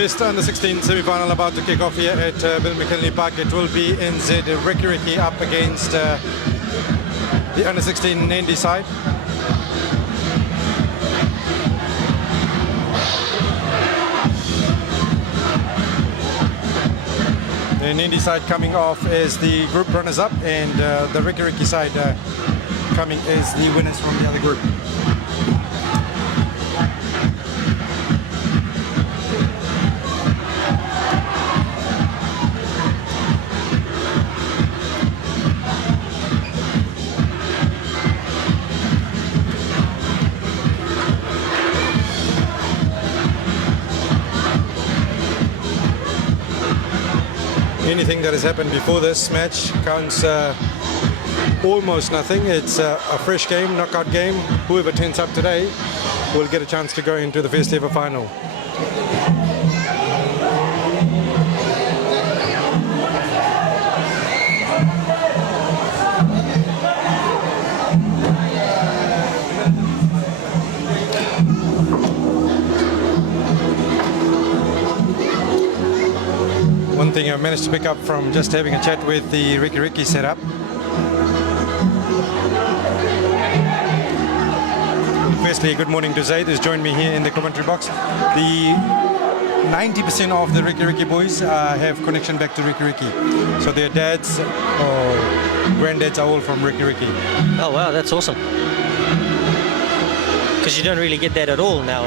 First under-16 semi-final about to kick off here at Bill McKinley Park. It will be NZFFI up against the under-16 Nadi side. The Nadi side coming off as the group runners-up, and the Rakiraki side coming as the winners from the other group. Anything that has happened before this match counts almost nothing. It's a fresh game, knockout game. Whoever turns up today will get a chance to go into the first ever final. One thing I managed to pick up from just having a chat with the Rakiraki setup. Firstly, good morning to Zaid, who's joined me here in the commentary box. The 90% of the Rakiraki boys have connection back to Rakiraki. So their dads or granddads are all from Rakiraki. Oh wow, that's awesome. Because you don't really get that at all now.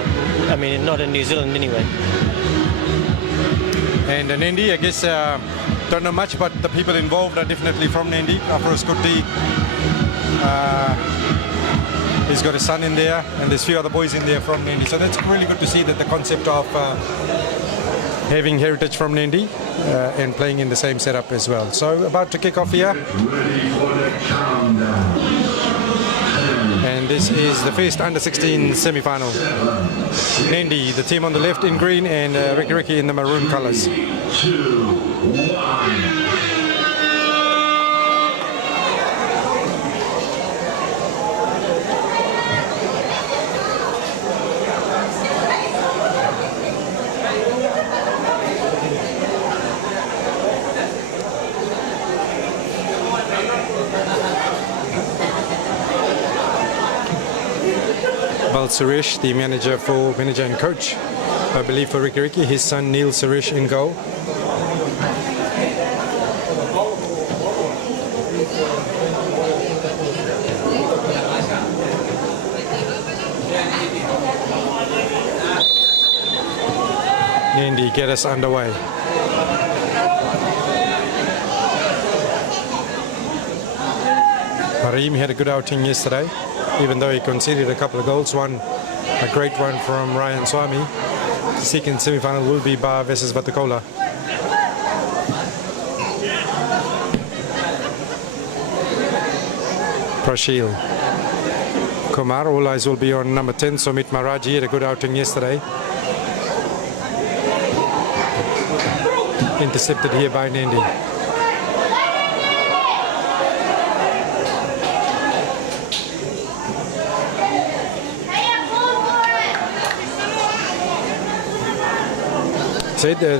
I mean, not in New Zealand anyway. And Nadi, I guess, don't know much, but the people involved are definitely from Nadi. Afros Kuti, he's got a son in there, and there's a few other boys in there from Nadi. So that's really good to see that the concept of having heritage from Nadi and playing in the same setup as well. So about to kick off here. And this is the first under-16 semi-final. Nadi, the team on the left in green, and Rakiraki in the maroon colours. 3, 2, 1. Suresh, the manager and coach, I believe, for Rakiraki, his son Neil Suresh in goal. Nadi get us underway. Harim had a good outing yesterday, even though he conceded a couple of goals. One, a great one from Ryan Swami. The second semi-final will be Bar versus Batakola. Prashil. Kumar, all eyes will be on number 10, Somit Maraji, had a good outing yesterday. Intercepted here by Nadi.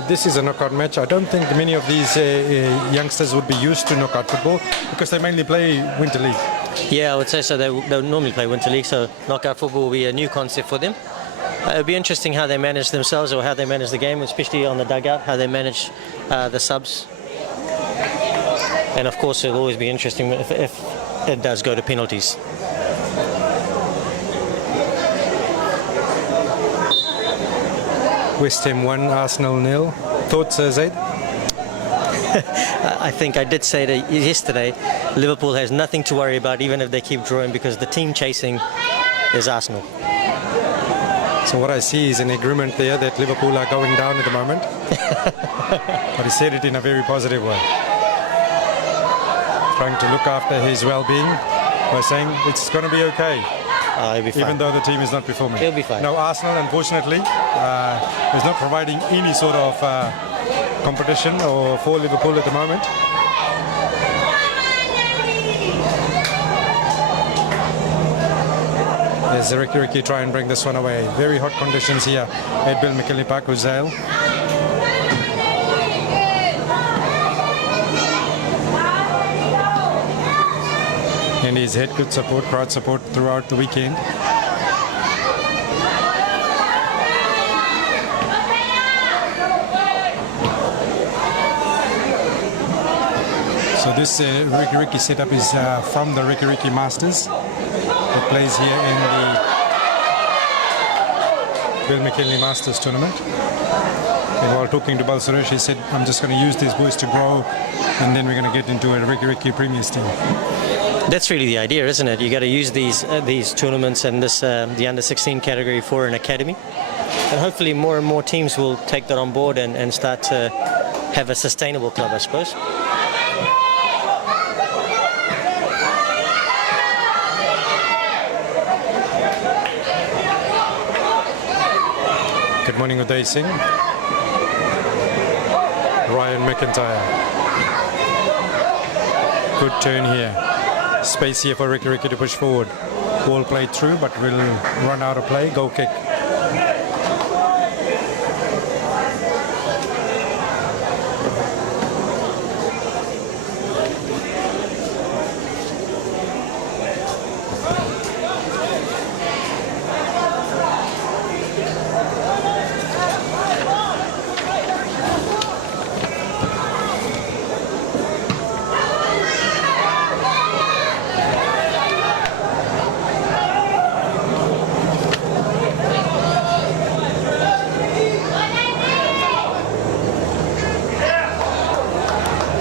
This is a knockout match. I don't think many of these youngsters would be used to knockout football because they mainly play Winter League. Yeah, I would say so. They normally play Winter League, so knockout football will be a new concept for them. It'll be interesting how they manage themselves or how they manage the game, especially on the dugout, how they manage the subs. And of course, it'll always be interesting if it does go to penalties. West Ham 1, Arsenal 0. Thoughts, Zaid? I think I did say that yesterday, Liverpool has nothing to worry about even if they keep drawing because the team chasing is Arsenal. So what I see is an agreement there that Liverpool are going down at the moment. But he said it in a very positive way. Trying to look after his well-being by saying it's going to be okay. He'll be fine. Even though the team is not performing. He'll be fine. Now Arsenal, unfortunately, is not providing any sort of competition or for Liverpool at the moment. As Rakiraki try and bring this one away. Very hot conditions here at Bill McKinley Park, Uzail. And he's had good support, crowd support throughout the weekend. So this Rakiraki setup is from the Rakiraki Masters. It plays here in the Bill McKinley Masters tournament. And while talking to Balsuresh, he said, I'm just going to use these boys to grow, and then we're going to get into a Rakiraki Premiers team. That's really the idea, isn't it? You got to use these tournaments and this the under 16 category for an academy, and hopefully more and more teams will take that on board and start to have a sustainable club, I suppose. Good morning, Uday Singh. Ryan McIntyre. Good turn here. Space here for Rakiraki to push forward. Ball played through, but will run out of play. Goal kick.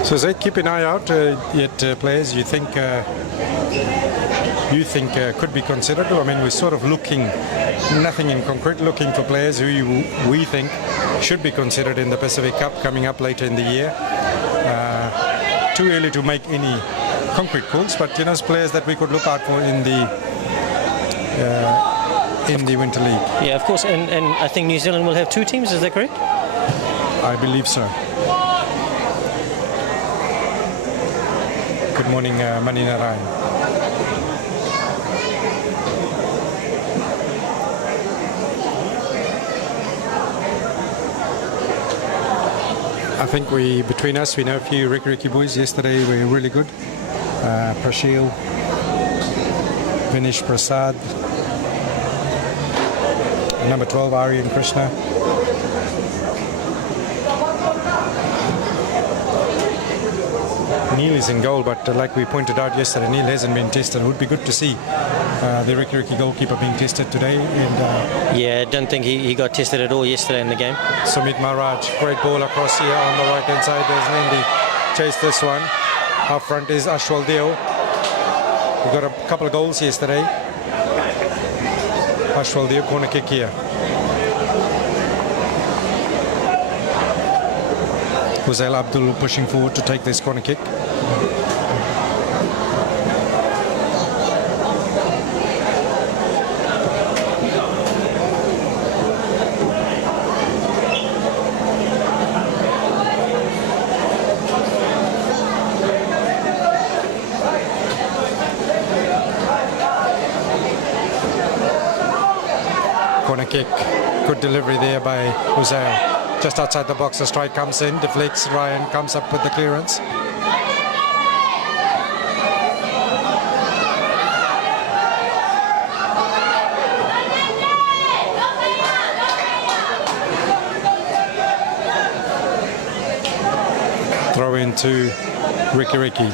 So Zaid, keep an eye out at players you think could be considered. I mean, we're sort of looking, nothing in concrete, looking for players who we think should be considered in the Pacific Cup coming up later in the year. Too early to make any concrete calls, but you know, players that we could look out for in the Winter League. Yeah, of course, and I think New Zealand will have 2 teams, is that correct? I believe so. Good morning, Mani Narayan. I think between us, we know a few Rakiraki boys. Yesterday were really good. Prashil, Vinesh Prasad, number 12, Aryan Krishna. Neil is in goal, but like we pointed out yesterday, Neil hasn't been tested. It would be good to see the Rakiraki goalkeeper being tested today. And yeah, I don't think he got tested at all yesterday in the game. Sumit Maharaj, great ball across here on the right hand side. There's Nadi. Chase this one. Up front is Ashwal Deo. We got a couple of goals yesterday. Ashwal Deo, corner kick here. Huzail Abdul pushing forward to take this corner kick. Corner kick, good delivery there by Huzail. Just outside the box, a strike comes in, deflects, Ryan comes up with the clearance. Throw into Rakiraki.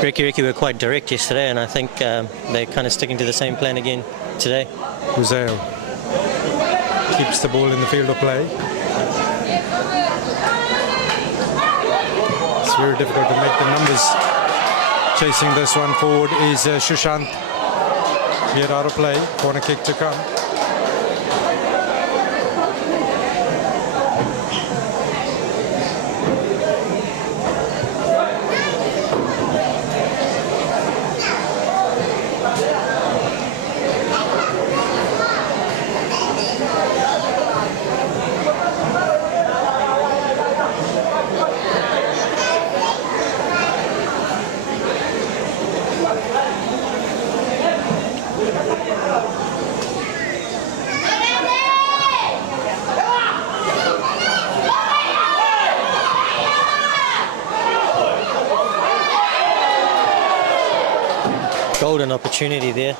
Rakiraki were quite direct yesterday, and I think they're kind of sticking to the same plan again today. Huzail keeps the ball in the field of play. It's very difficult to make the numbers. Chasing this one forward is Shushant. Yet out of play. Corner kick to come. golden opportunity there.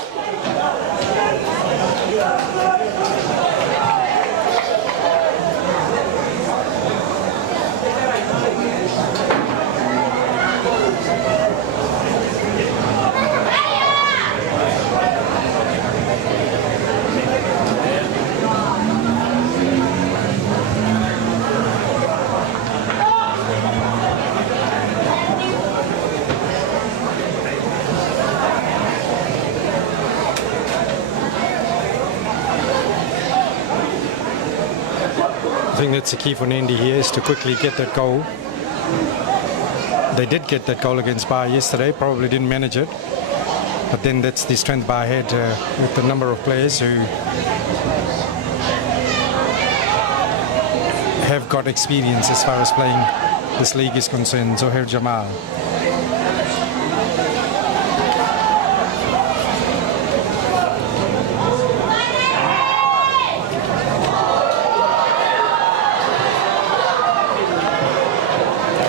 I think that's the key for Nadi here, is to quickly get that goal. They did get that goal against Bar yesterday, probably didn't manage it. But then that's the strength Bar had with the number of players who have got experience as far as playing this league is concerned. Zohair Jamal.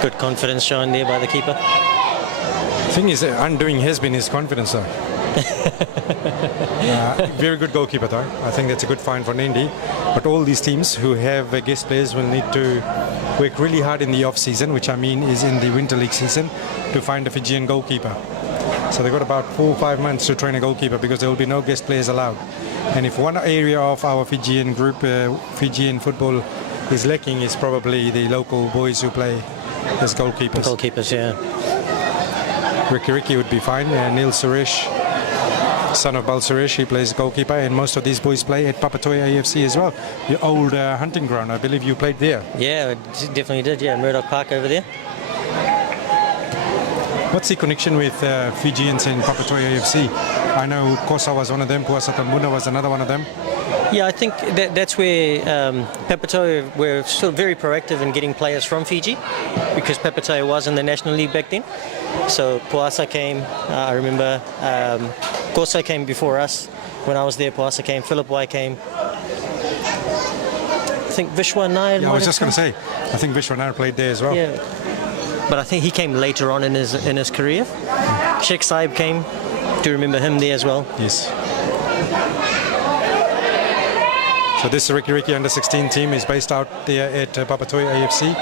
Good confidence shown there by the keeper. The thing is, undoing has been his confidence though. Very good goalkeeper though. I think that's a good find for Nadi. But all these teams who have guest players will need to work really hard in the off season, which I mean is in the Winter League season, to find a Fijian goalkeeper. So they've got about 4 or 5 months to train a goalkeeper because there will be no guest players allowed. And if one area of our Fijian group, Fijian football, is lacking, is probably the local boys who play as goalkeepers. Goalkeepers, yeah. Rakiraki would be fine. Neil Suresh, son of Bal Suresh, he plays goalkeeper, and most of these boys play at Papatoa AFC as well. The old hunting ground, I believe you played there. Yeah, definitely did, yeah. Murdoch Park over there. What's the connection with Fijians in Papatoa AFC? I know Kosa was one of them, Puasa Tambuna was another one of them. Yeah, I think that's where Papatoa were sort of very proactive in getting players from Fiji, because Papatoa was in the National League back then. So Puasa came, I remember, Kosa came before us. When I was there, Puasa came, Philip Y came. I think Vishwa Nair. Yeah, I was just going to say, I think Vishwa Nair played there as well. Yeah, but I think he came later on in his career. Sheikh Saib came. Do you remember him there as well? Yes. So this Rakiraki under-16 team is based out there at Papatoa AFC,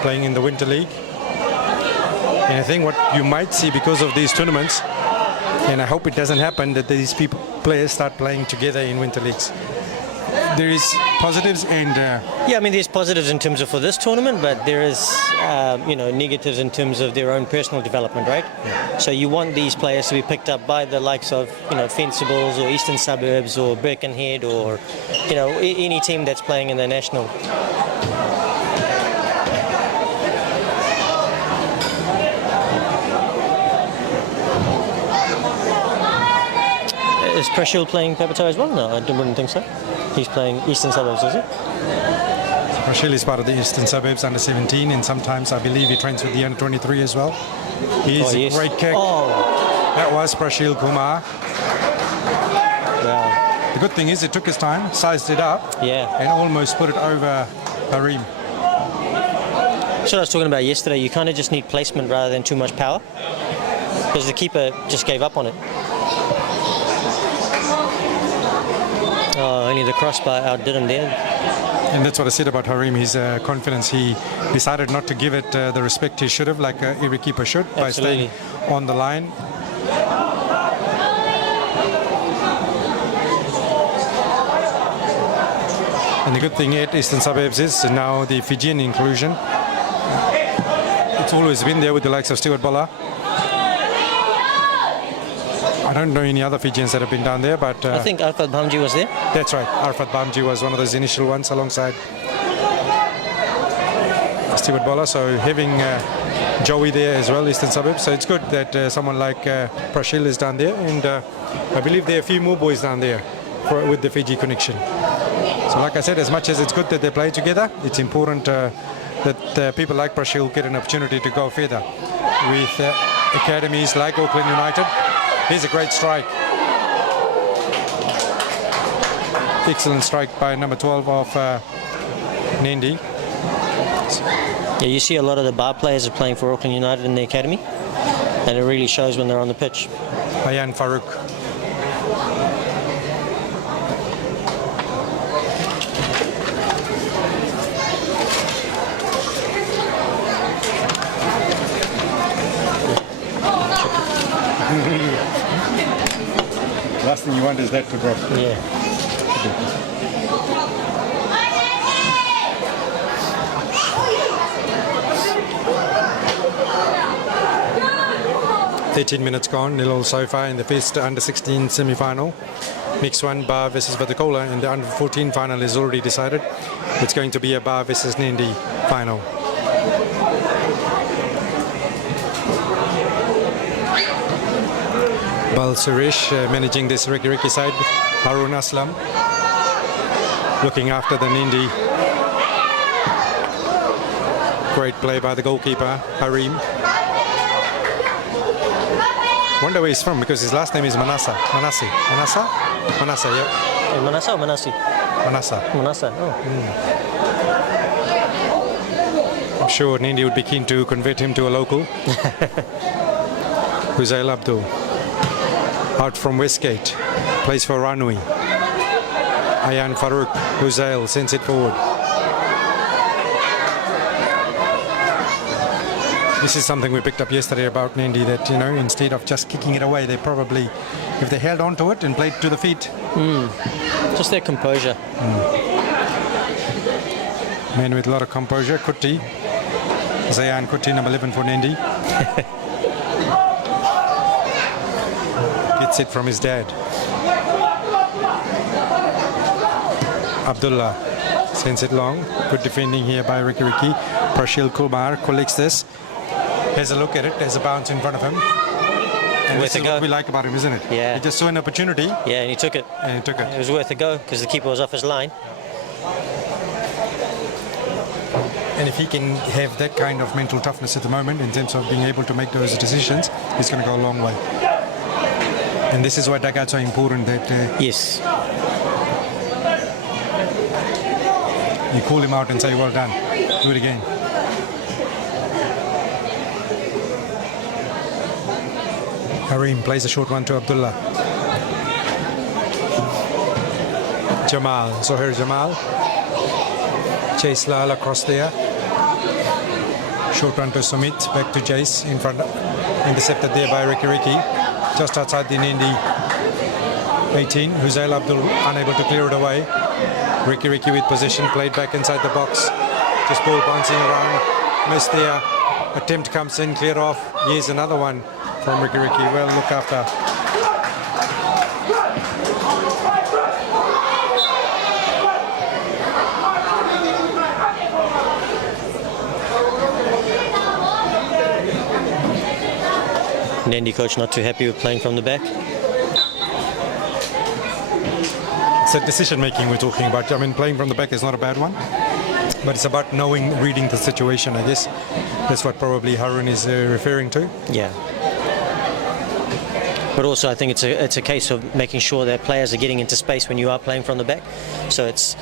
playing in the Winter League. And I think what you might see because of these tournaments, and I hope it doesn't happen, that these players start playing together in Winter Leagues. There is positives and... Yeah, I mean, there's positives in terms of for this tournament, but there is, negatives in terms of their own personal development, right? Yeah. So you want these players to be picked up by the likes of, Fencibles or Eastern Suburbs or Birkenhead or, any team that's playing in the national. Is Prashil playing Papatoa as well? No, I wouldn't think so. He's playing Eastern Suburbs, is he? Prashil is part of the Eastern Suburbs under-17, and sometimes I believe he trains with the under-23 as well. He's a great kick. Oh. That was Prashil Kumar. Wow. The good thing is it took his time, sized it up, and almost put it over Harim. That's what I was talking about yesterday. You kind of just need placement rather than too much power, because the keeper just gave up on it. Oh, only the crossbar outdid him there. And that's what I said about Harim, his confidence. He decided not to give it the respect he should have, like every keeper should, by staying on the line. And the good thing at Eastern Suburbs is now the Fijian inclusion. It's always been there with the likes of Stuart Bola. I don't know any other Fijians that have been down there, but... I think Arfad Bhamji was there. That's right. Arfad Bhamji was one of those initial ones alongside Stuart Bola. So having Joey there as well, Eastern Suburbs. So it's good that someone like Prashil is down there. And I believe there are a few more boys down there with the Fiji connection. So like I said, as much as it's good that they play together, it's important that people like Prashil get an opportunity to go further with academies like Auckland United. Here's a great strike. Excellent strike by number 12 of Nadi. Yeah, you see a lot of the bar players are playing for Auckland United in the academy. and it really shows when they're on the pitch. Ayan Farouk. Last thing you want is that to drop. Yeah. 13 minutes gone, 0 so far in the first under-16 semi-final. Next one, Bar versus Vatakola, and the under-14 final is already decided. It's going to be a Bar versus Nadi final. Bal Suresh managing this Rakiraki side. Harun Aslam looking after the Nadi. Great play by the goalkeeper, Harim. Wonder where he's from, because his last name is Manasa. Manasa, yeah. Hey, Manasa or Manasi? Manasa. Manasa, oh. I'm sure Nadi would be keen to convert him to a local. Huzail Abdul. Out from Westgate. Plays for Ranui. Ayan Farouk. Huzail sends it forward. This is something we picked up yesterday about Nadi, that, you know, instead of just kicking it away, they probably, if they held on to it and played to the feet. Just their composure. Man with a lot of composure, Kuti. Zayan Kuti, number 11 for Nadi. Gets it from his dad. Abdullah sends it long. Good defending here by Rakiraki. Prashil Kumar collects this. Has a look at it, there's a bounce in front of him. And this is what we like about him, isn't it? Yeah. He just saw an opportunity. Yeah, and he took it. And he took it. It was worth a go because the keeper was off his line. And if he can have that kind of mental toughness at the moment in terms of being able to make those decisions, he's going to go a long way. And this is why dugouts are important, that Yes. you call him out and say, well done, do it again. Harim plays a short one to Abdullah. Jamal, Zohair Jamal. Chase Lal across there. Short run to Sumit, back to Jace in front, intercepted there by Rakiraki. Just outside the Nadi 18. Huzail Abdul unable to clear it away. Rakiraki with possession, played back inside the box. Just ball bouncing around. Missed there. Attempt comes in, cleared off. Here's another one from Rakiraki. Well looked after. Nadi coach not too happy with playing from the back. It's that decision making we're talking about. I mean, playing from the back is not a bad one, but it's about knowing, reading the situation, I guess. That's what probably Harun is referring to. Yeah. But also I think it's a case of making sure that players are getting into space when you are playing from the back. So it's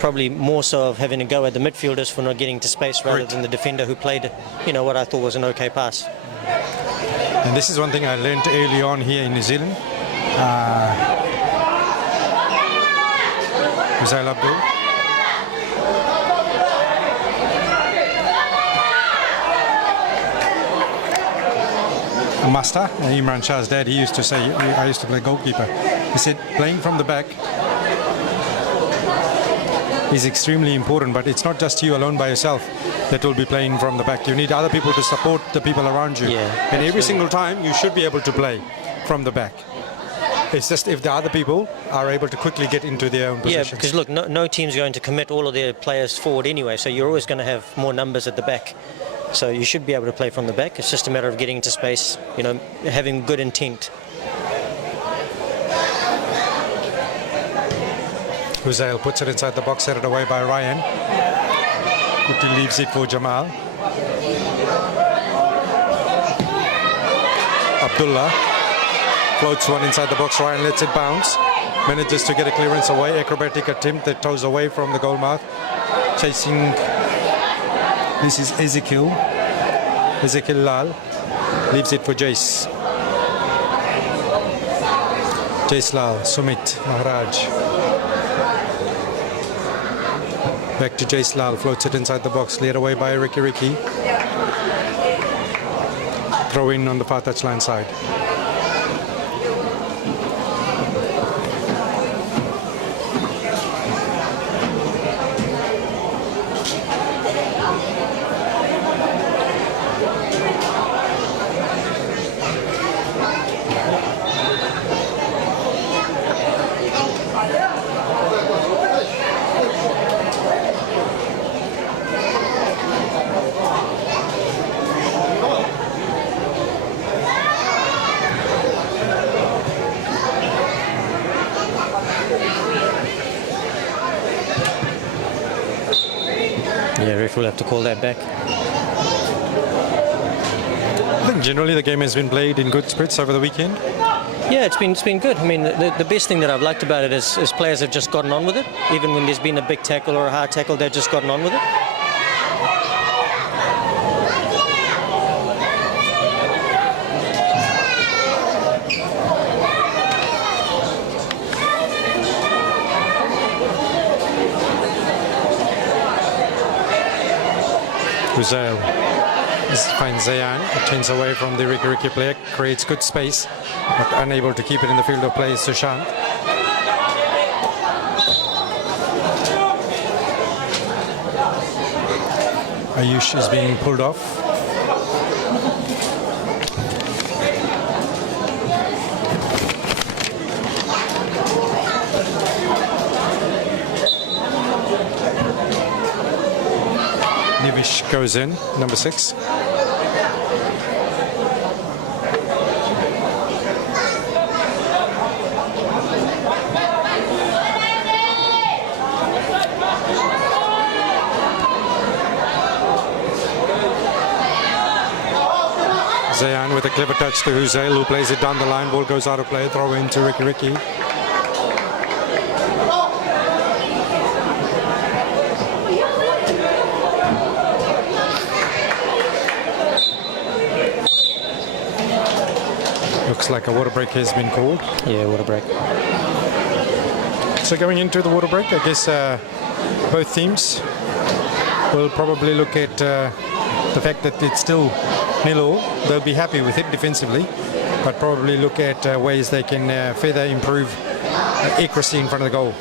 probably more so of having a go at the midfielders for not getting into space rather than the defender who played, you know, what I thought was an okay pass. And this is one thing I learned early on here in New Zealand. Huzail Abdul. Master, Imran Shah's dad, he used to say, I used to play goalkeeper. He said, playing from the back is extremely important, but it's not just you alone by yourself that will be playing from the back. You need other people to support the people around you. Yeah, and every single time you should be able to play from the back. It's just if the other people are able to quickly get into their own positions. Yeah, because look, no team's going to commit all of their players forward anyway, so you're always going to have more numbers at the back. So you should be able to play from the back. It's just a matter of getting into space, you know, having good intent. Huzail puts it inside the box, headed away by Ryan. Kuti leaves it for Jamal. Abdullah floats one inside the box. Ryan lets it bounce. Manages to get a clearance away. Acrobatic attempt that toes away from the goal mouth. Chasing. This is Ezekiel Lal. Leaves it for Jace. Jace Lal, Sumit, Maharaj. Back to Jace Lal, floats it inside the box, cleared away by Rakiraki. Throw in on the far touchline side. Yeah, ref will have to call that back. I think generally the game has been played in good spirits over the weekend. Yeah, it's been good. I mean, the best thing that I've liked about it is players have just gotten on with it. Even when there's been a big tackle or a hard tackle, they've just gotten on with it. Uzail finds Zayan, turns away from the Rakiraki player, creates good space, but unable to keep it in the field of play is Sushant. Ayush is being pulled off. Nivish goes in, number 6. Zayan with a clever touch to Huzail, who plays it down the line. Ball goes out of play, throw into Rakiraki. Looks like a water break has been called. Yeah, water break. So going into the water break, I guess both teams will probably look at the fact that it's still 0-0. They'll be happy with it defensively, but probably look at ways they can further improve accuracy in front of the goal.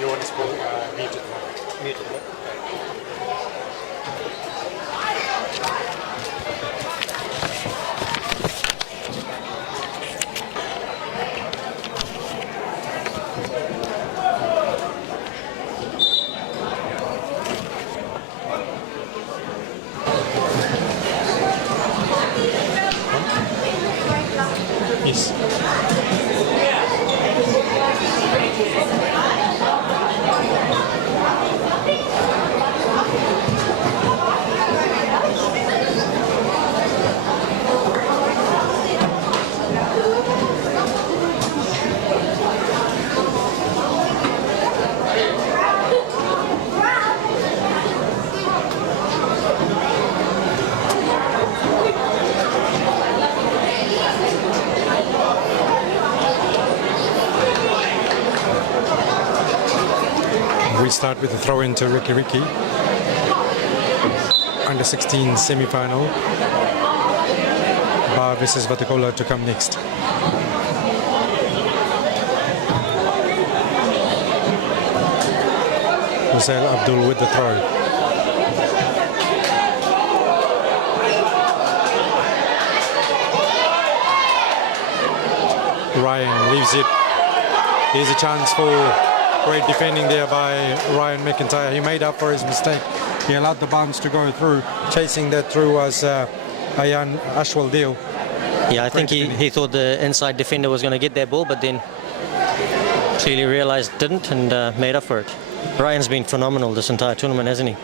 You want to spoil muted. Yes. We start with the throw into Rakiraki. Under 16 semi-final. Bar versus Vatakola to come next. Hussein Abdul with the throw. Ryan leaves it. Here's a chance for great defending there by Ryan McIntyre. He made up for his mistake. He allowed the bounce to go through. Chasing that through was Ayan Ashwal Deo. Yeah, I think he thought the inside defender was going to get that ball, but then clearly realised didn't and made up for it. Ryan's been phenomenal this entire tournament, hasn't he?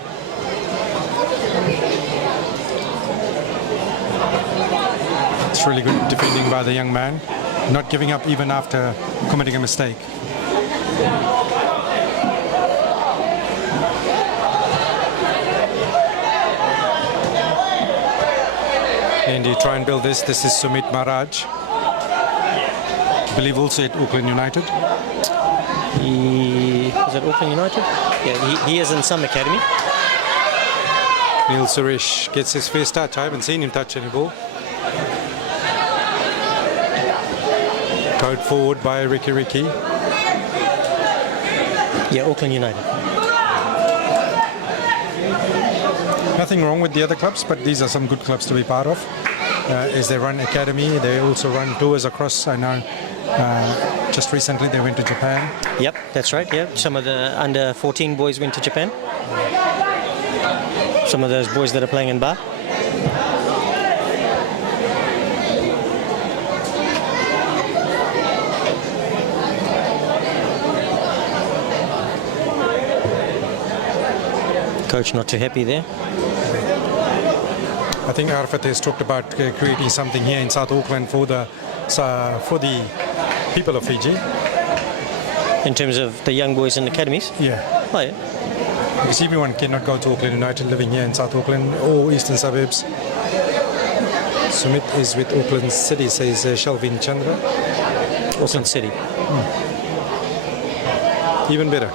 It's really good defending by the young man, not giving up even after committing a mistake. And you try and build this. This is Sumit Maharaj. I believe also at Auckland United. Is it Auckland United? Yeah, he is in some academy. Neil Suresh gets his first touch. I haven't seen him touch any ball. Towed forward by Rakiraki. Yeah, Auckland United. Nothing wrong with the other clubs, but these are some good clubs to be part of. As they run academy, they also run tours across. I know just recently they went to Japan. Yep, that's right. Yeah, some of the under 14 boys went to Japan. Some of those boys that are playing in bar. Coach not too happy there. I think Arafat has talked about creating something here in South Auckland for the people of Fiji. In terms of the young boys in academies? Yeah. Oh, yeah. Because everyone cannot go to Auckland United living here in South Auckland or eastern suburbs. Sumit is with Auckland City, says Shelvin Chandra. Auckland City. Even better.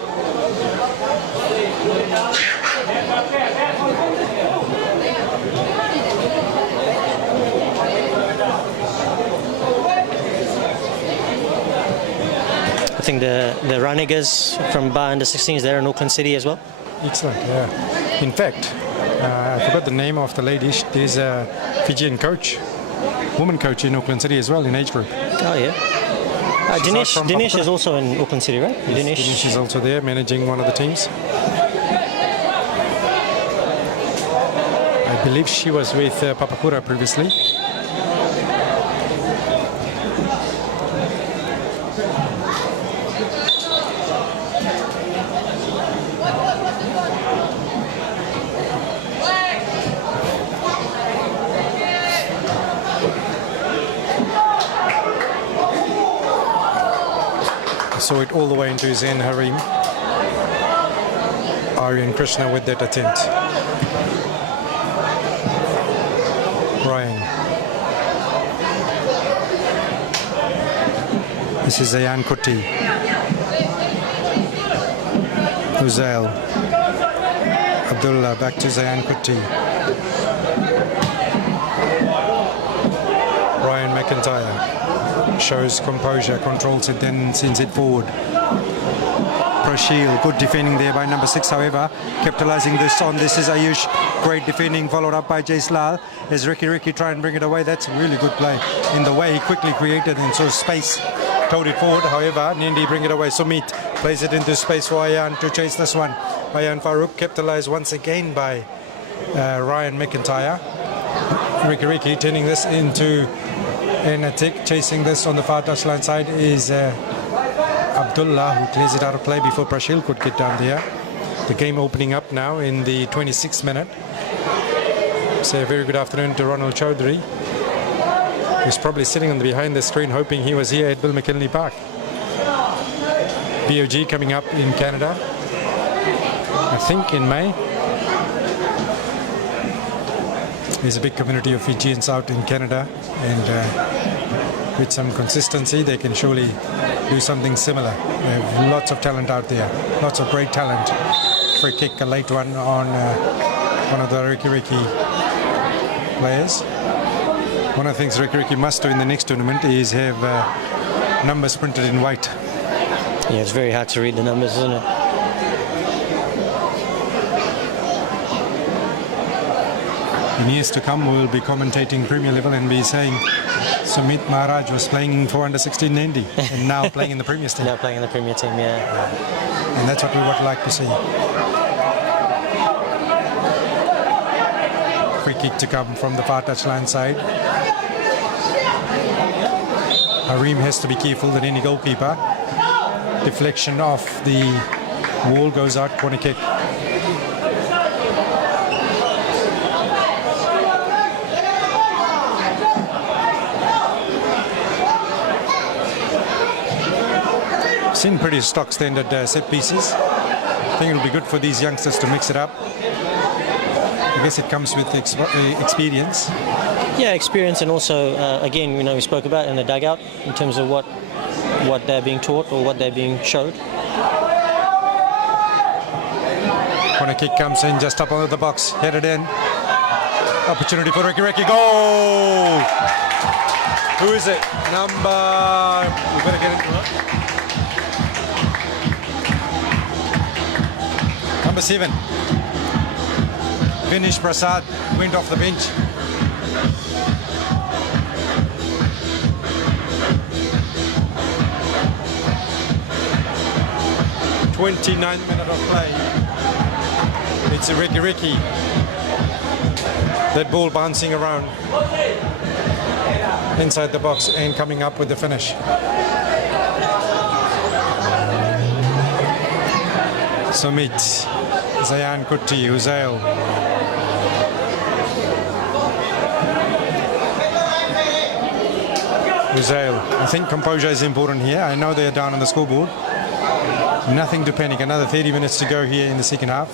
I think the Ranigas from bar under 16s, they're in Auckland City as well. Excellent, yeah. In fact, I forgot the name of the lady. There's a Fijian coach, woman coach in Auckland City as well, in age group. Oh, yeah. Dinesh is also in Auckland City, right? Yes, Dinesh is also there, managing one of the teams. I believe she was with Papakura previously. Saw it all the way into his end, Harim. Aryan Krishna with that attempt. Ryan. This is Zayan Kuti. Uzail. Abdullah back to Zayan Kuti. Ryan McIntyre. Shows composure, controls it, then sends it forward. Prashil, good defending there by number 6, however, capitalizing this on. This is Ayush, great defending, followed up by Jaislal. As Rakiraki try and bring it away, that's a really good play. In the way he quickly created and saw space, towed it forward, however, Nandi bring it away. Sumit plays it into space for Ayan to chase this one. Ayan Farouk capitalized once again by Ryan McIntyre. Rakiraki turning this into an attack, chasing this on the far touchline side is Abdullah, who clears it out of play before Prashil could get down there. The game opening up now in the 26th minute. Say a very good afternoon to Ronald Chaudhary, who's probably sitting behind the screen hoping he was here at Bill McKinley Park. BOG coming up in Canada, I think in May. There's a big community of Fijians out in Canada, and with some consistency they can surely do something similar. They have lots of talent out there, lots of great talent. Free kick, a late one on one of the Rakiraki players. One of the things Rakiraki must do in the next tournament is have numbers printed in white. Yeah, it's very hard to read the numbers, isn't it? In years to come, we'll be commentating Premier Level and be saying Sumit Maharaj was playing for under 16 Nadi and now playing in the Premier team. Now playing in the Premier team, yeah. And that's what we would like to see. Free kick to come from the far touchline side. Harim has to be careful that any goalkeeper deflection off the wall goes out, corner kick. Seen pretty stock standard set pieces. I think it'll be good for these youngsters to mix it up. I guess it comes with experience. Yeah, experience, and also again, we spoke about in the dugout in terms of what they're being taught or what they're being showed. Corner kick comes in just up under the box, headed in. Opportunity for Rakiraki. Goal! Who is it? We better get into it. Number 7. Vinesh Prasad went off the bench. '29th minute of play. It's a Rakiraki. That ball bouncing around inside the box and coming up with the finish. Sumit, Zayan Kutti, Uzail. I think composure is important here. I know they're down on the scoreboard. Nothing to panic. Another 30 minutes to go here in the second half.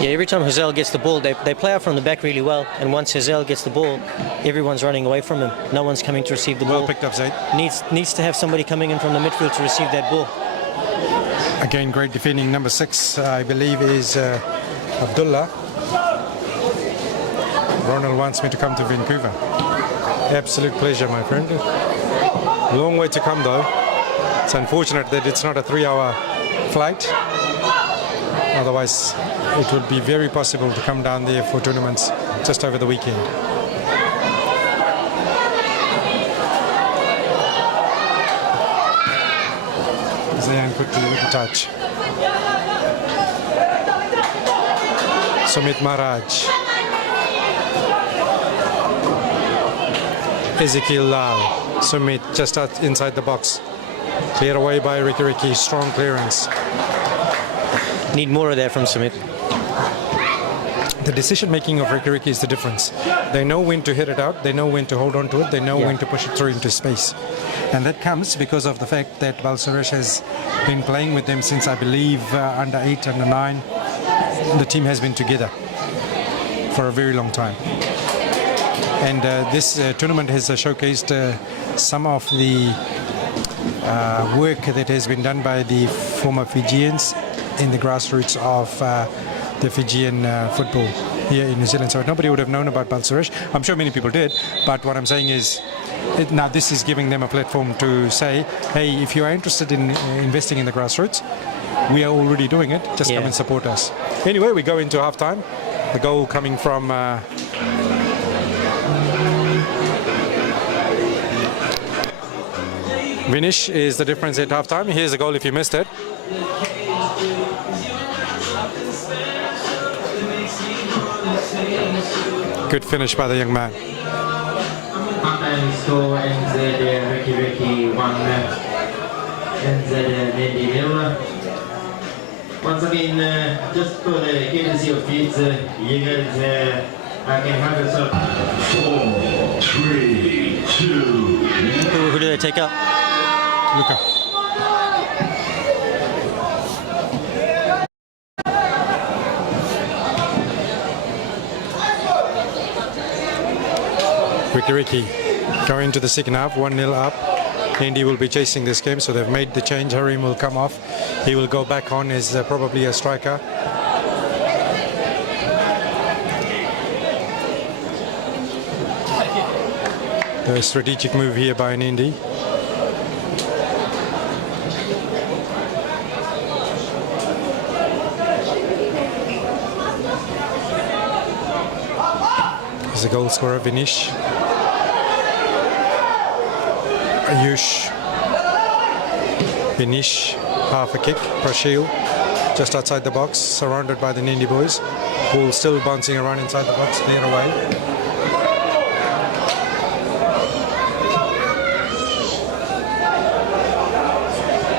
Yeah, every time Hazel gets the ball, they play out from the back really well. And once Hazel gets the ball, everyone's running away from him. No one's coming to receive the ball. Well picked up, Zaid. Needs to have somebody coming in from the midfield to receive that ball. Again, great defending. Number 6, I believe, is Abdullah. Ronald wants me to come to Vancouver. Absolute pleasure, my friend. Long way to come, though. It's unfortunate that it's not a 3-hour flight. Otherwise, it would be very possible to come down there for tournaments just over the weekend. Zayan Kutti with the touch. Sumit Maharaj. Ezekiel Lal. Sumit just out inside the box. Cleared away by Rakiraki. Strong clearance. Need more of that from Sumit. The decision making of Rakiraki is the difference. They know when to hit it out, they know when to hold on to it, they know when to push it through into space. And that comes because of the fact that Balsaresh has been playing with them since, I believe, under 8, under 9. The team has been together for a very long time. And this tournament has showcased some of the work that has been done by the former Fijians in the grassroots of the Fijian football here in New Zealand. So nobody would have known about Balsaresh. I'm sure many people did, but what I'm saying is now this is giving them a platform to say, hey, if you are interested in investing in the grassroots, we are already doing it, just come and support us. Anyway, we go into half-time. The goal coming from Vinesh is the difference at half-time. Here's the goal if you missed it. Good finish by the young man. Score NZFFI 1, NZFFI 0. Once again, just for the courtesy of kids, you guys can have yourself. 4, 3, 2. Who do they take out? Luca. Rakiraki going into the second half, 1-0 up. Nadi will be chasing this game, so they've made the change. Harim will come off. He will go back on as probably a striker. The strategic move here by Nadi. He's the goal scorer, Vinesh. Ayush. Vinesh, half a kick. Prashil just outside the box, surrounded by the Nadi boys. Ball still bouncing around inside the box, clear away.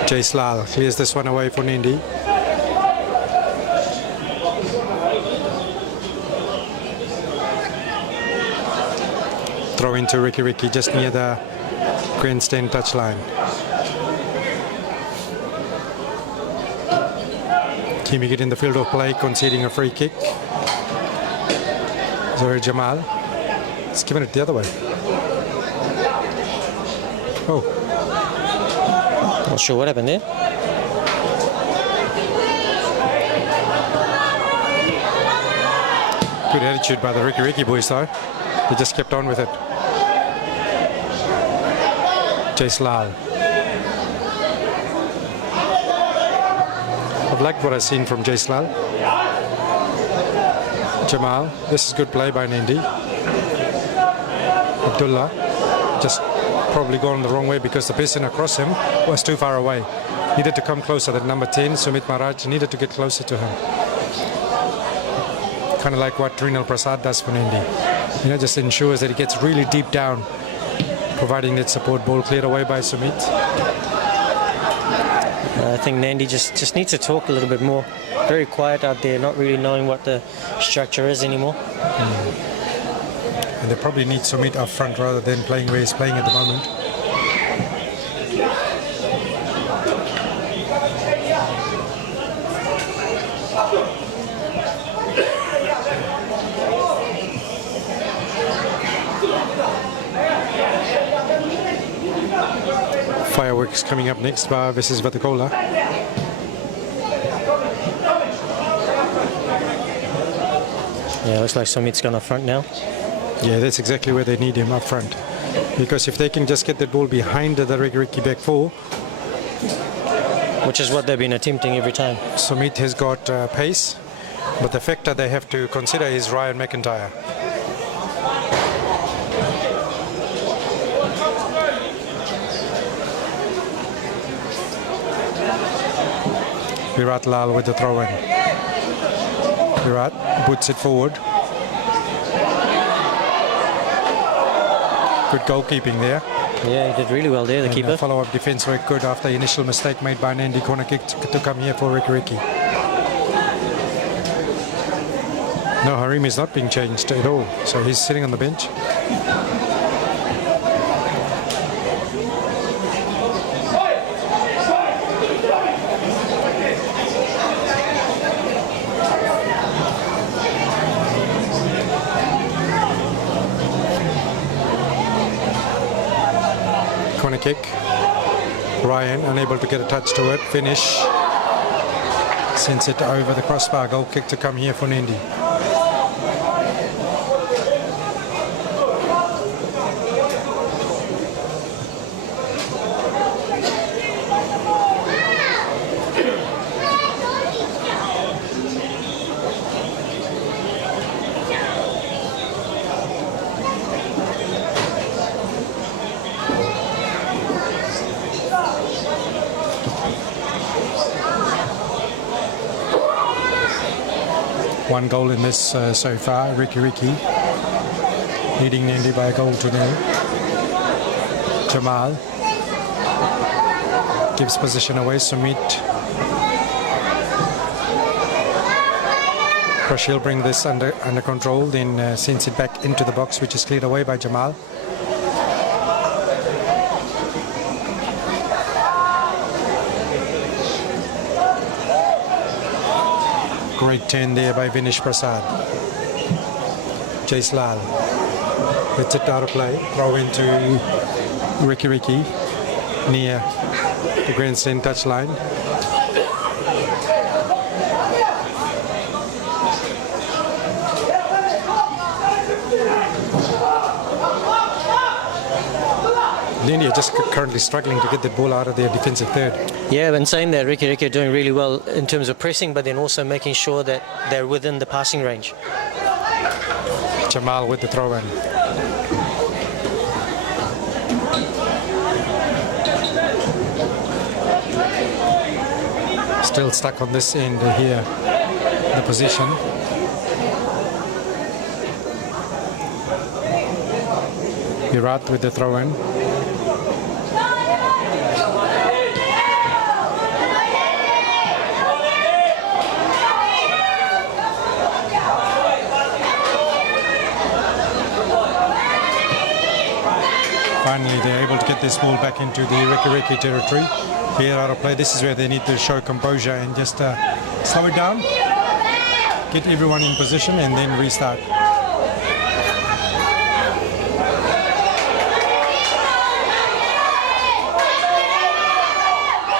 Jaislal clears this one away for Nadi. Throw into Rakiraki just near the grandstand touchline. Keeping it in the field of play, conceding a free kick. Zohar Jamal. It's given it the other way. Oh. Not sure what happened there. Good attitude by the Rakiraki boys though. They just kept on with it. Jaislal. I've liked what I've seen from Jaislal. Jamal. This is good play by Nadi. Abdullah. Just probably gone the wrong way because the person across him was too far away. Needed to come closer. That number 10, Sumit Maharaj, needed to get closer to him. Kind of like what Trinal Prasad does for Nadi. You know, just ensures that he gets really deep down, providing that support. Ball cleared away by Sumit. I think Nadi just needs to talk a little bit more. Very quiet out there, not really knowing what the structure is anymore. And they probably need Sumit up front rather than playing where he's playing at the moment. Fireworks coming up next, Bar versus Vatakola. Yeah, looks like Sumit's gone up front now. Yeah, that's exactly where they need him up front. Because if they can just get that ball behind the Rakiraki back four, which is what they've been attempting every time. Sumit has got pace, but the factor they have to consider is Ryan McIntyre. Virat Lal with the throw in. Virat puts it forward. Good goalkeeping there. Yeah, he did really well there, the keeper. Follow-up defence worked good after the initial mistake made by Nadi. Corner kick to come here for Rakiraki. No, Harim is not being changed at all, so he's sitting on the bench. Corner kick. Ryan unable to get a touch to it. Finish. Sends it over the crossbar. Goal kick to come here for Nadi. One goal in this so far. Rakiraki leading Nadi by a goal to nil. Jamal gives position away. Sumit. Prashil bring this under control, then sends it back into the box, which is cleared away by Jamal. Great turn there by Vinesh Prasad. Jaislal lets it out of play. Throw into Rakiraki near the grandstand touchline. India just currently struggling to get the ball out of their defensive third. Yeah, and saying that, Rakiraki are doing really well in terms of pressing, but then also making sure that they're within the passing range. Jamal with the throw in. Still stuck on this end here, the position. Virat with the throw in. Finally, they're able to get this ball back into the Rakiraki territory. Here out of play, this is where they need to show composure and just slow it down, get everyone in position and then restart.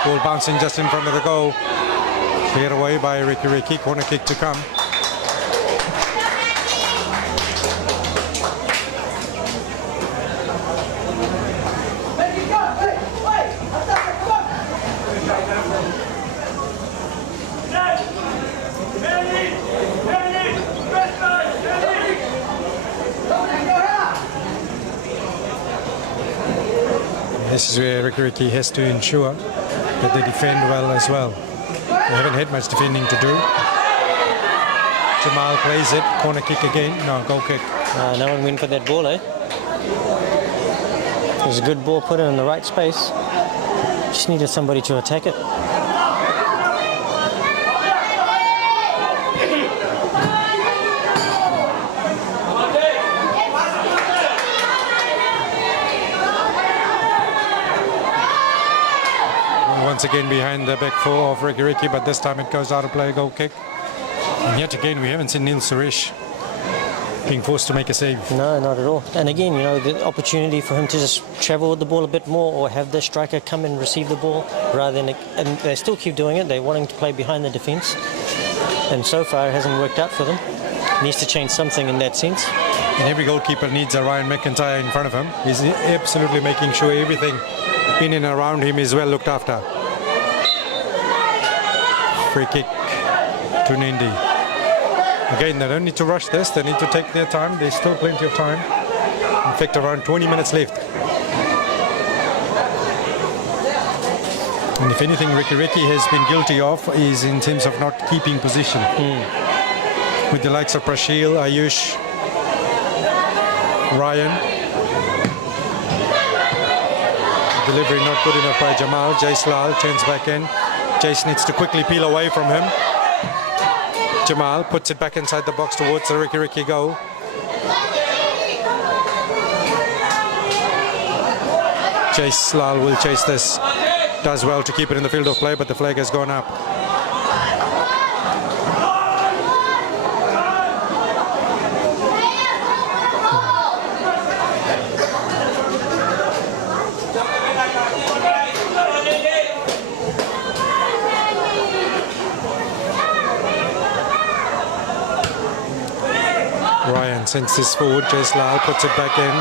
Ball bouncing just in front of the goal. Cleared away by Rakiraki, corner kick to come. This is where Rakiraki has to ensure that they defend well as well. They haven't had much defending to do. Jamal plays it, corner kick again, no, goal kick. No one went for that ball, eh? It was a good ball put in the right space. Just needed somebody to attack it. Once again behind the back four of Rakiraki, but this time it goes out of play, goal kick. And yet again, we haven't seen Neil Suresh being forced to make a save. No, not at all. And again, you know, the opportunity for him to just travel with the ball a bit more or have the striker come and receive the ball rather than... And they still keep doing it. They're wanting to play behind the defence. And so far, it hasn't worked out for them. Needs to change something in that sense. And every goalkeeper needs a Ryan McIntyre in front of him. He's absolutely making sure everything in and around him is well looked after. Free kick to Nadi. Again, they don't need to rush this. They need to take their time. There's still plenty of time. In fact, around 20 minutes left. And if anything, Rakiraki has been guilty of is in terms of not keeping position. With the likes of Prashil, Ayush, Ryan. Delivery not good enough by Jamal. Jace Lal turns back in. Jace needs to quickly peel away from him. Jamal puts it back inside the box towards the Rakiraki goal. Jace Lal will chase this. Does well to keep it in the field of play, but the flag has gone up. Ryan sends this forward, Jace Lal puts it back in.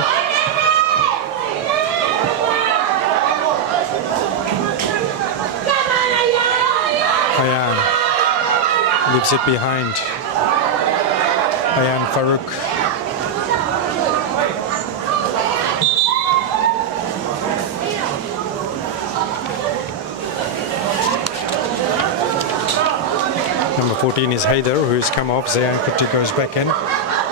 Ayan leaves it behind. Ayan Farouk. Number 14 is Haider, who's come off. Zayan Kuti goes back in.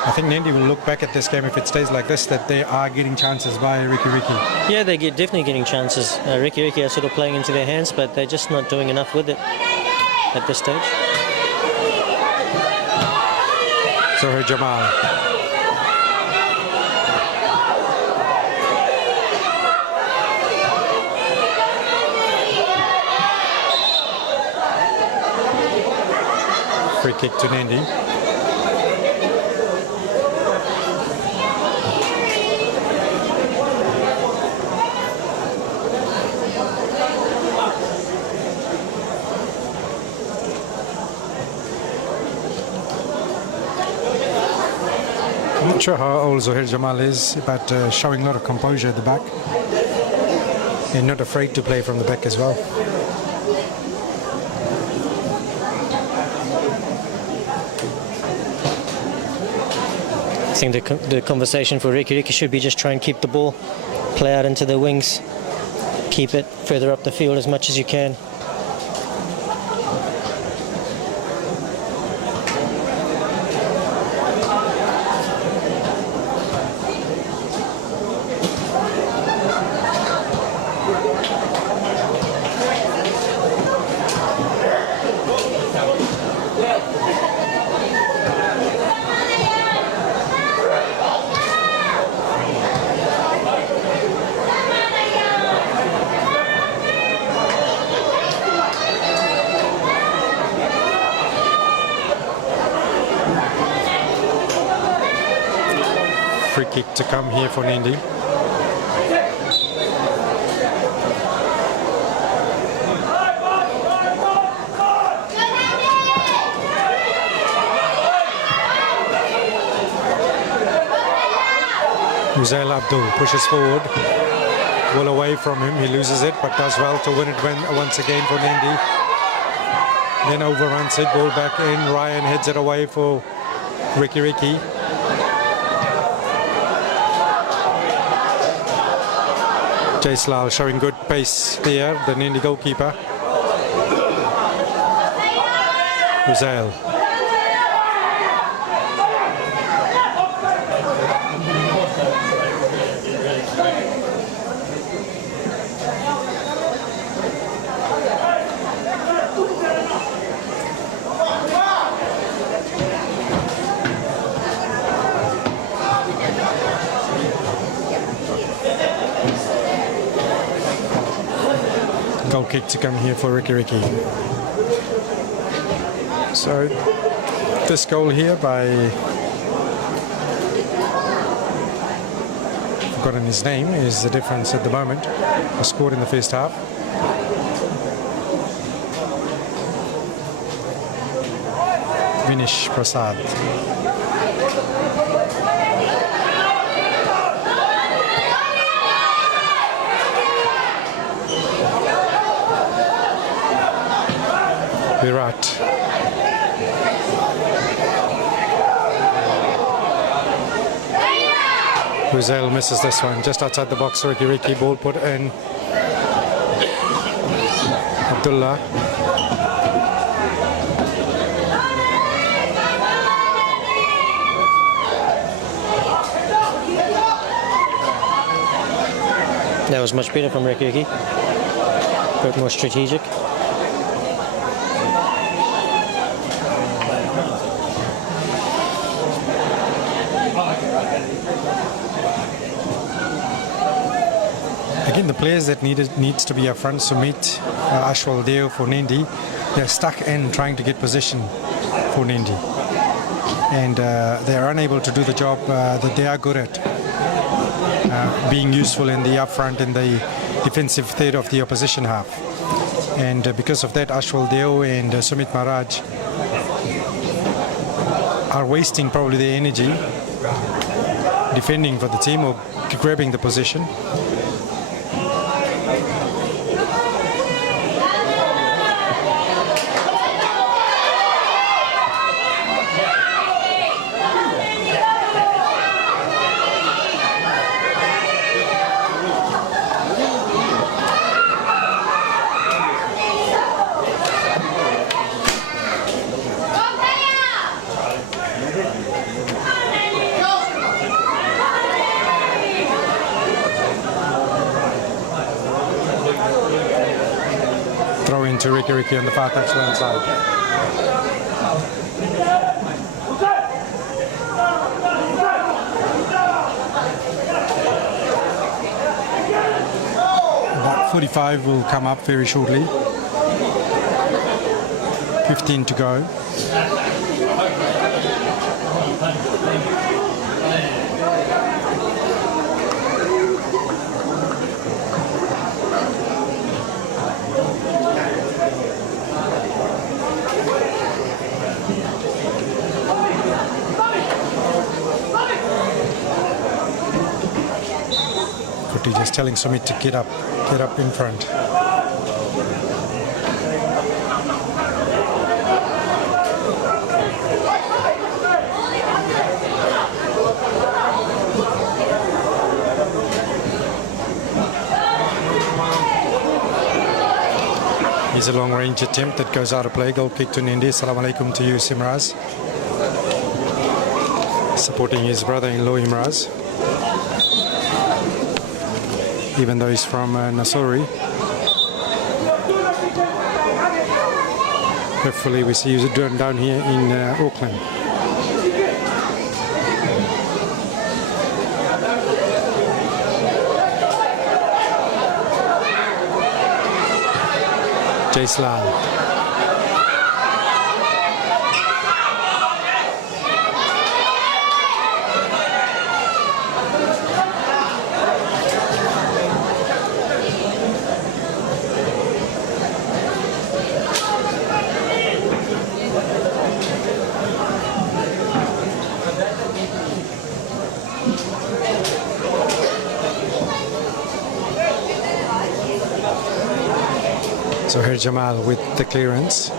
I think Nadi will look back at this game if it stays like this, that they are getting chances by Rakiraki. Yeah, they're definitely getting chances. Rakiraki are sort of playing into their hands, but they're just not doing enough with it at this stage. Zohar Jamal. Free kick to Nadi. I'm not sure how old Zohar Jamal is, but showing a lot of composure at the back. And not afraid to play from the back as well. I think the conversation for Rakiraki should be just try and keep the ball, play out into the wings, keep it further up the field as much as you can. Free kick to come here for Nadi. Uzail Abdul pushes forward. Ball away from him. He loses it, but does well to win it once again for Nadi. Then overruns it. Ball back in. Ryan heads it away for Rakiraki. Jaislal showing good pace there, the Nadi goalkeeper. Uzail. Goal kick to come here for Rakiraki. So this goal here by, forgotten his name, is the difference at the moment. Was scored in the first half. Vinish Prasad. Virat. Uzail misses this one just outside the box. Rakiraki ball put in. Abdullah. That was much better from Rakiraki. A bit more strategic. Again, the players that needs to be up front, Sumit, Ashwal Deo for Nadi, they're stuck in trying to get position for Nadi. And they're unable to do the job that they are good at, being useful in the up front in the defensive third of the opposition half. And because of that, Ashwal Deo and Sumit Maharaj are wasting probably their energy defending for the team or grabbing the position. Throw into Rakiraki on the far touchline side. About 45 will come up very shortly. 15 to go. Just telling Sumit to get up in front. Here's a long range attempt that goes out of play. Goal kick to Nadi. Assalamu alaikum to you, Simraz. Supporting his brother-in-law, Imraz. Even though he's from Nasori. Hopefully we see you down here in Auckland. Jaislal. So here Jamal with the clearance.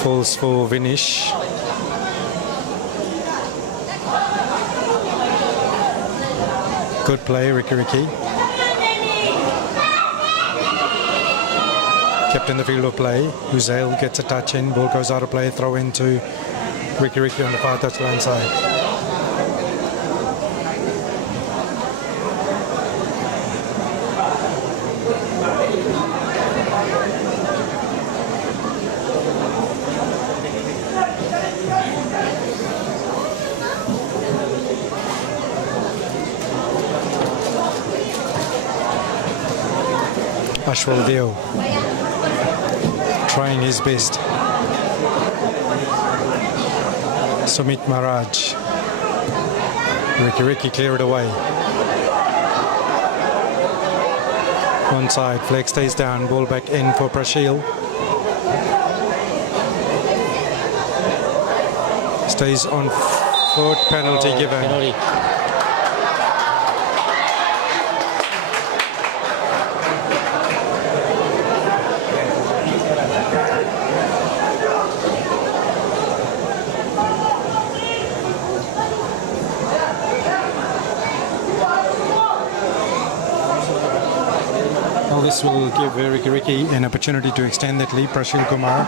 Falls for Vinish. Good play, Rakiraki. Kept in the field of play. Uzail gets a touch in, ball goes out of play, throw into Rakiraki on the far touchline side. Ashwal Deo trying his best. Sumit Maharaj. Rakiraki cleared away. Onside, flag stays down, ball back in for Prashil. Stays on foot, penalty given. Penalty. Well, this will give Rakiraki an opportunity to extend that lead. Prashil Kumar.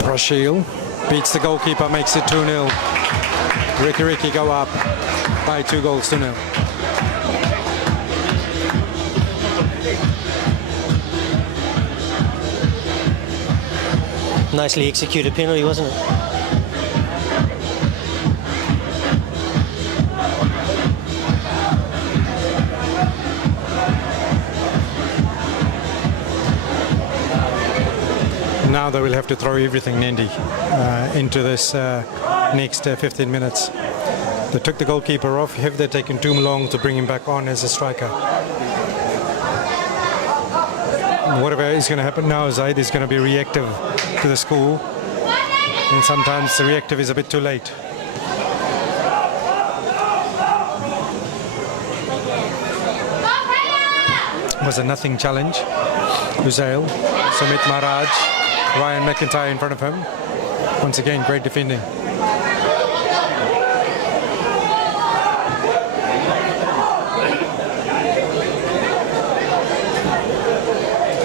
Prashil beats the goalkeeper, makes it 2-0. Rakiraki go up by 2 goals to 0. Nicely executed penalty, wasn't it? Now they will have to throw everything, Nadi, into this next 15 minutes. They took the goalkeeper off. Have they taken too long to bring him back on as a striker? Whatever is going to happen now, Zaid is going to be reactive to the score, and sometimes the reactive is a bit too late. Was a nothing challenge. Uzail, Sumit Maharaj, Ryan McIntyre in front of him. Once again, great defending.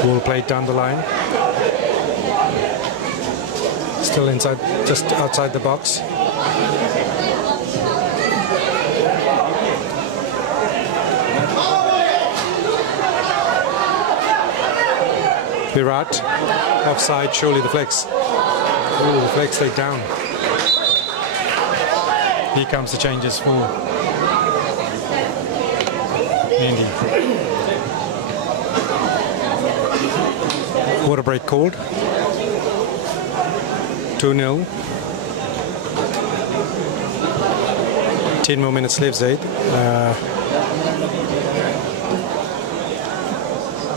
Ball played down the line. Still inside, just outside the box. Virat, offside, surely the flex. Ooh, the flex stayed down. Here comes the changes for Andy. Water break called. 2-0. 10 more minutes left, Zaid.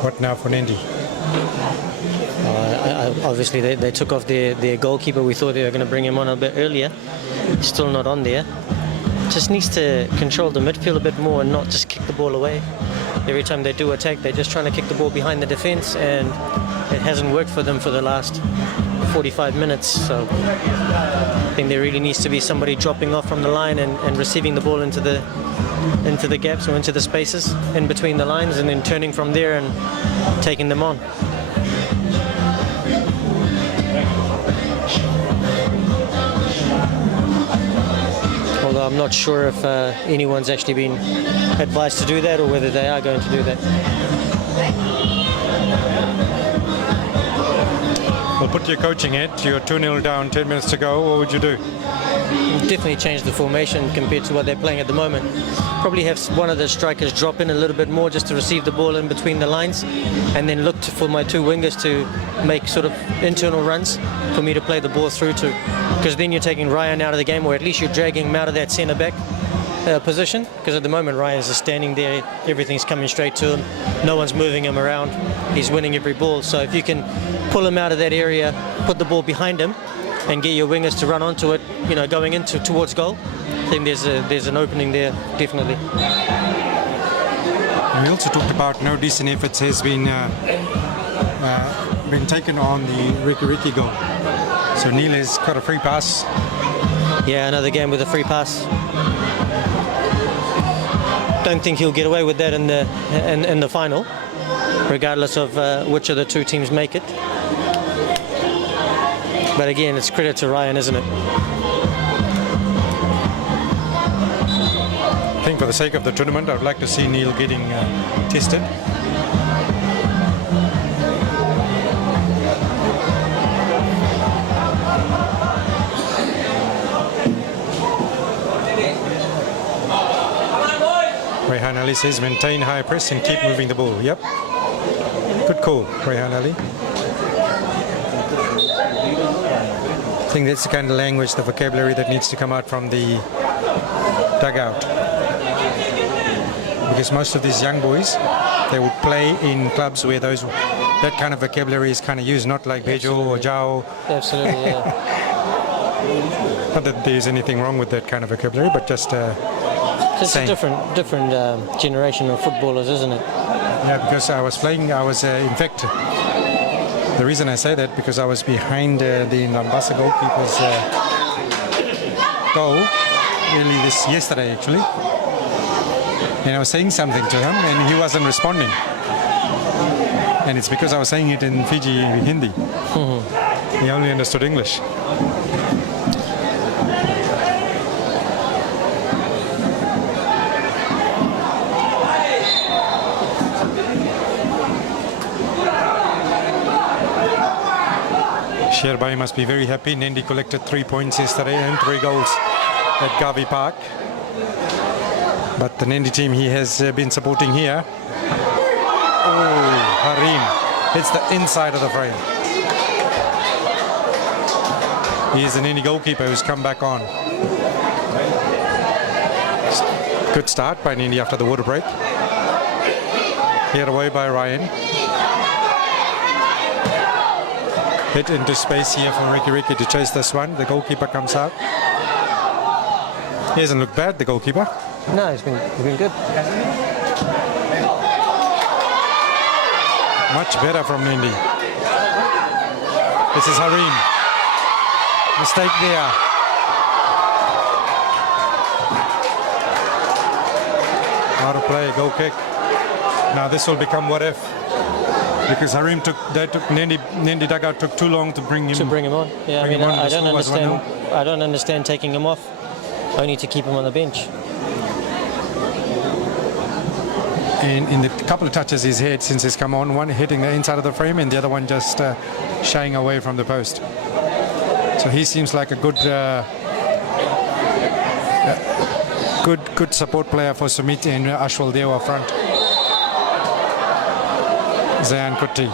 What now for Nadi? Obviously, they took off their goalkeeper. We thought they were going to bring him on a bit earlier. Still not on there. Just needs to control the midfield a bit more and not just kick the ball away. Every time they do attack, they're just trying to kick the ball behind the defence, and it hasn't worked for them for the last 45 minutes. So I think there really needs to be somebody dropping off from the line and receiving the ball into the gaps or into the spaces in between the lines, and then turning from there and taking them on. Although I'm not sure if anyone's actually been advised to do that or whether they are going to do that. Well, put your coaching hat. You're 2-0 down, 10 minutes to go. What would you do? Definitely change the formation compared to what they're playing at the moment. Probably have one of the strikers drop in a little bit more just to receive the ball in between the lines, and then look for my 2 wingers to make sort of internal runs for me to play the ball through to, because then you're taking Ryan out of the game, or at least you're dragging him out of that centre back position, because at the moment Ryan's just standing there, everything's coming straight to him, no one's moving him around, he's winning every ball. So if you can pull him out of that area, put the ball behind him, and get your wingers to run onto it, you know, going into towards goal, I think there's an opening there, definitely. We also talked about no decent efforts has been taken on the Rakiraki goal. So Neil has got a free pass. Yeah, another game with a free pass. Don't think he'll get away with that in the final, regardless of which of the two teams make it. But again, it's credit to Ryan, isn't it? I think for the sake of the tournament, I would like to see Neil getting tested. Rehan Ali says maintain high press and keep moving the ball. Yep. Good call, Rehan Ali. I think that's the kind of language, the vocabulary that needs to come out from the dugout. Because most of these young boys, they would play in clubs where that kind of vocabulary is kind of used, not like Bejo or Jao. Absolutely, yeah. Not that there's anything wrong with that kind of vocabulary, but just It's a different generation of footballers, isn't it? Yeah, because I was in fact, the reason I say that, because I was behind the Lambasa goalkeeper's goal yesterday actually, and I was saying something to him and he wasn't responding, and it's because I was saying it in Fiji Hindi. He only understood English. Sherbai must be very happy. Nandi collected 3 points yesterday and 3 goals at Gavi Park. But the Nandi team he has been supporting here. Oh, Harim. It's the inside of the frame. He is the Nandi goalkeeper who's come back on. Good start by Nandi after the water break. Cleared away by Ryan. Hit into space here for Rakiraki to chase this one. The goalkeeper comes out. He hasn't looked bad, the goalkeeper. No, he's been good. Much better from Nandi. This is Harim. Mistake there. Out of play, goal kick. Now this will become what if. Because Harim Nandi dugout took too long to bring him on. Yeah, I don't understand taking him off, only to keep him on the bench. And in the couple of touches he's had since he's come on, one hitting the inside of the frame and the other one just shying away from the post. So he seems like a good support player for Sumit and Ashwal Deo up front. Zayan Kutti.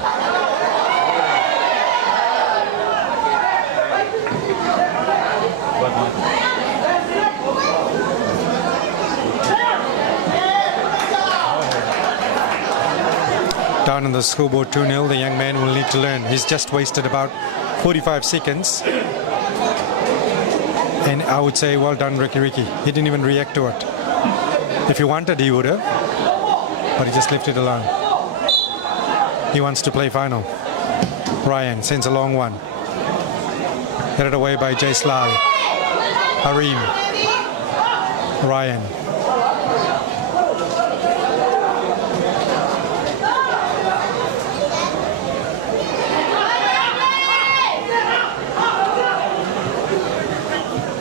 Down on the scoreboard 2-0, the young man will need to learn. He's just wasted about 45 seconds. And I would say well done Rakiraki. He didn't even react to it. If he wanted he would have, but he just left it alone. He wants to play final. Ryan sends a long one. Headed away by Jaislal. Harim. Ryan.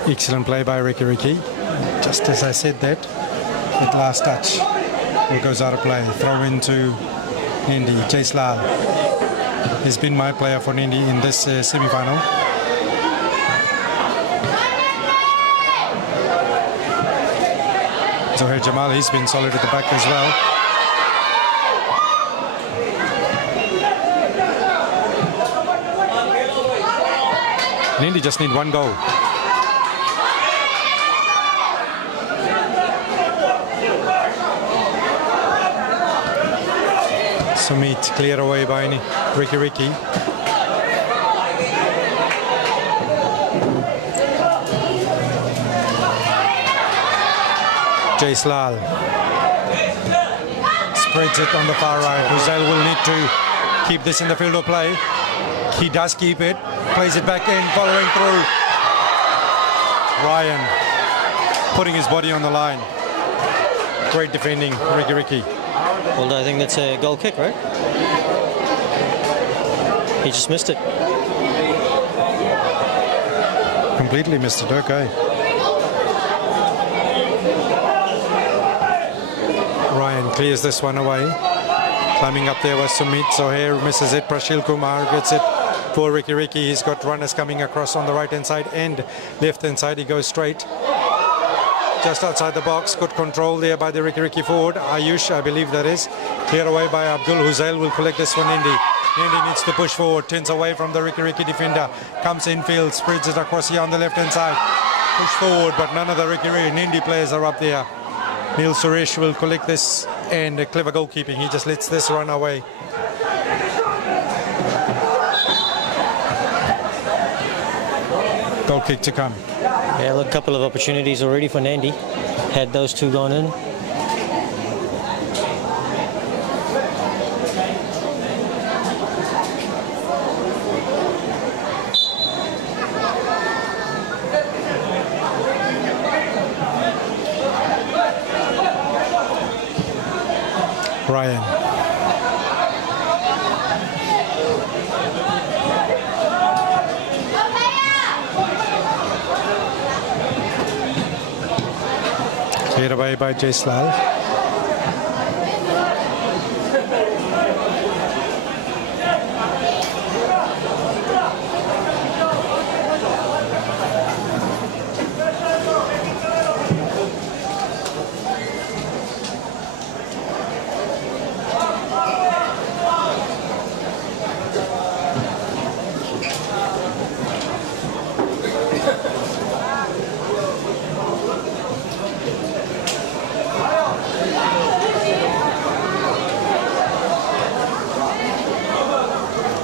Excellent play by Rakiraki. Just as I said that last touch. It goes out of play. Throw into Nandi. Jaislal has been my player for Nandi in this semi-final. Zohair Jamal, he's been solid at the back as well. Nandi just need one goal. Sumit cleared away by Rakiraki. Jaislal spreads it on the far right. Huzail will need to keep this in the field of play. He does keep it, plays it back in, following through. Ryan putting his body on the line. Great defending, Rakiraki. Well, I think that's a goal kick, right? He just missed it. Completely missed it, okay. Ryan clears this one away. Climbing up there was Sumit, so here misses it. Prashil Kumar gets it for Rakiraki. He's got runners coming across on the right hand side and left hand side. He goes straight. Just outside the box, good control there by the Rakiraki forward. Ayush, I believe that is. Cleared away by Abdul. Huzail will collect this one, Nadi. Nadi needs to push forward, turns away from the Rakiraki defender. Comes infield, spreads it across here on the left hand side. Push forward, but none of the Rakiraki Nadi players are up there. Neil Suresh will collect this, and a clever goalkeeping. He just lets this run away. Goal kick to come. Yeah, look, a couple of opportunities already for Nadi. Had those two gone in. Ryan. Cleared away by Jaislal.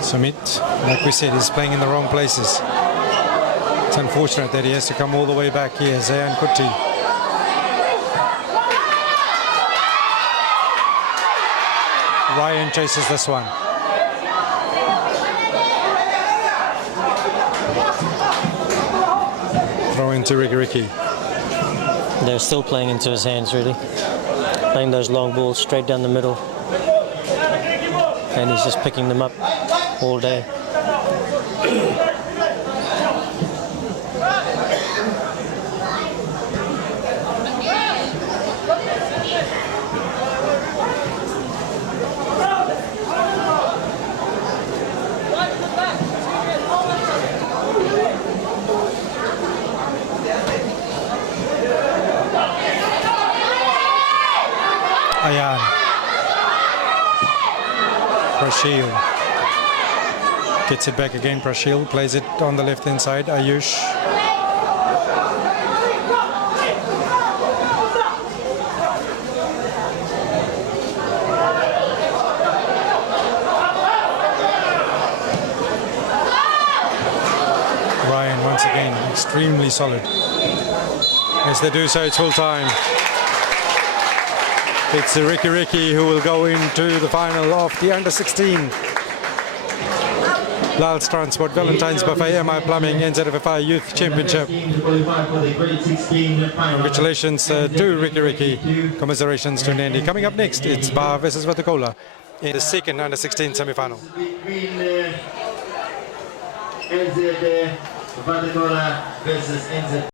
Sumit, like we said, is playing in the wrong places. It's unfortunate that he has to come all the way back here. Zayan Kuti. Ryan chases this one. Throw into Rakiraki. They're still playing into his hands, really. Playing those long balls straight down the middle. And he's just picking them up all day. Ayan. Prashil gets it back again. Prashil plays it on the left hand side. Ayush. Ryan once again extremely solid. As they do so, it's full time. It's the Rakiraki who will go into the final of the under-16 Lal's Transport Valentine's Buffet MI Plumbing NZFFI Youth Championship. Congratulations to Rakiraki. Commiserations to Nadi. Coming up next, it's Bar versus Vatukola in the second under-16 semi-final. NZFFI versus NZ.